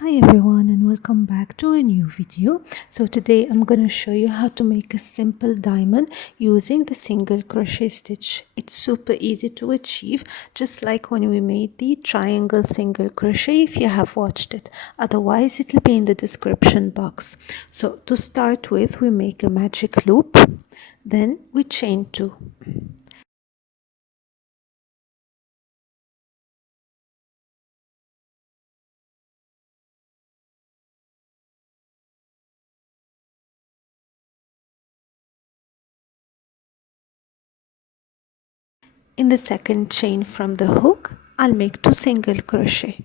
Hi everyone and welcome back to a new video. So today I'm going to show you how to make a simple diamond using the single crochet stitch. It's super easy to achieve, just like when we made the triangle single crochet if you have watched it. Otherwise it'll be in the description box. So to start with, we make a magic loop, then we chain 2. In the second chain from the hook, I'll make 2 single crochet.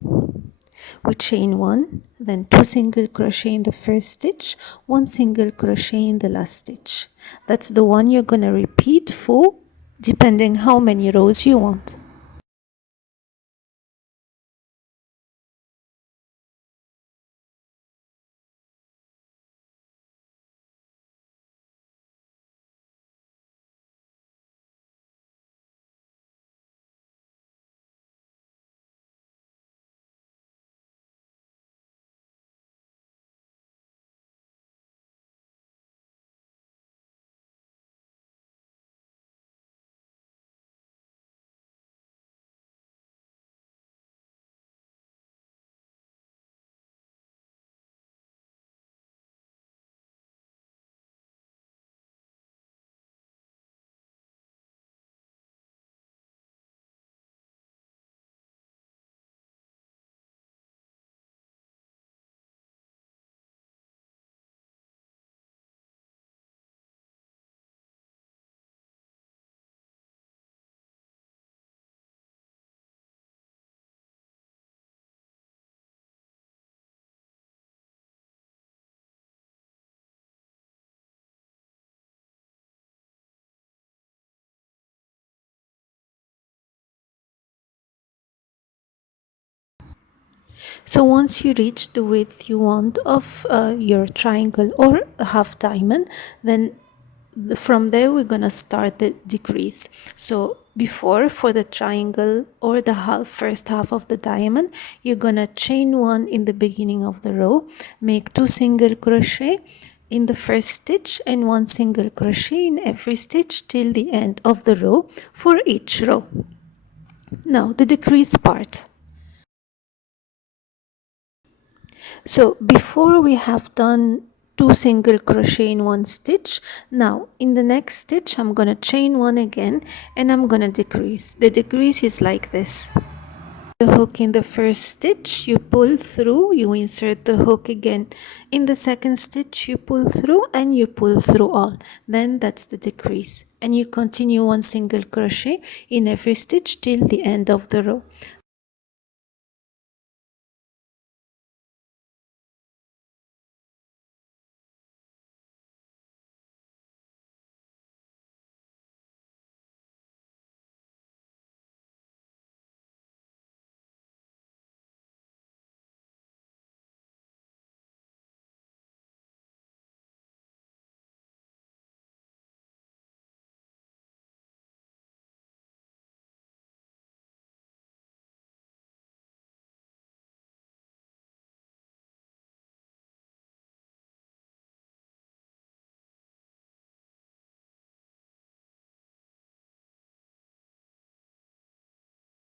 We chain 1, then 2 single crochet in the first stitch, 1 single crochet in the last stitch. That's the one you're gonna repeat for depending how many rows you want. So once you reach the width you want of your triangle or half diamond, then from there we're gonna start the decrease. So before, for the triangle or the first half of the diamond, you're gonna chain 1 in the beginning of the row, make 2 single crochet in the first stitch and 1 single crochet in every stitch till the end of the row for each row. Now the decrease part. So before we have done 2 single crochet in 1 stitch, now in the next stitch I'm gonna chain 1 again and I'm gonna decrease. The decrease is like this. The hook in the first stitch, you pull through, you insert the hook again. In the second stitch you pull through and you pull through all. Then that's the decrease. And you continue 1 single crochet in every stitch till the end of the row.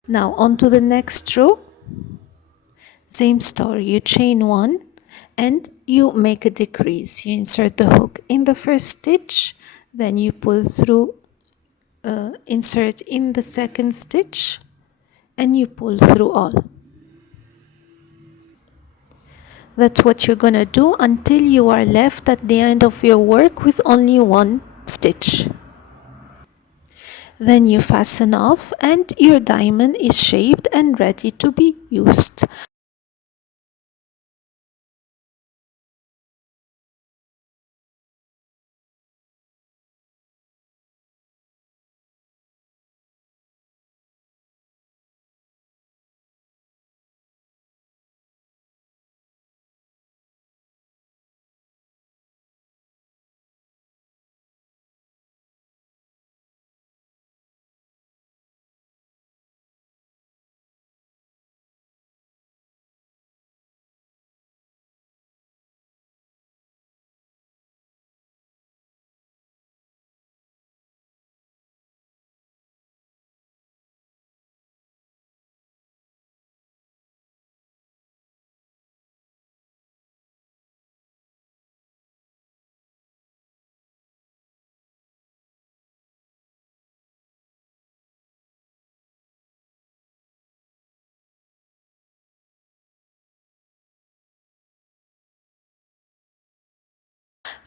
Now on to the next row. Same story, you chain 1 and you make a decrease. You insert the hook in the first stitch, then you pull through, insert in the second stitch and you pull through all. That's what you're gonna do until you are left at the end of your work with only 1 stitch. Then you fasten off and your diamond is shaped and ready to be used.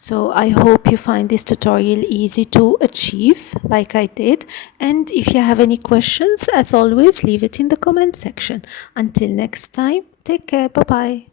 So I hope you find this tutorial easy to achieve like I did, and if you have any questions, as always, leave it in the comment section. Until next time, take care. Bye bye.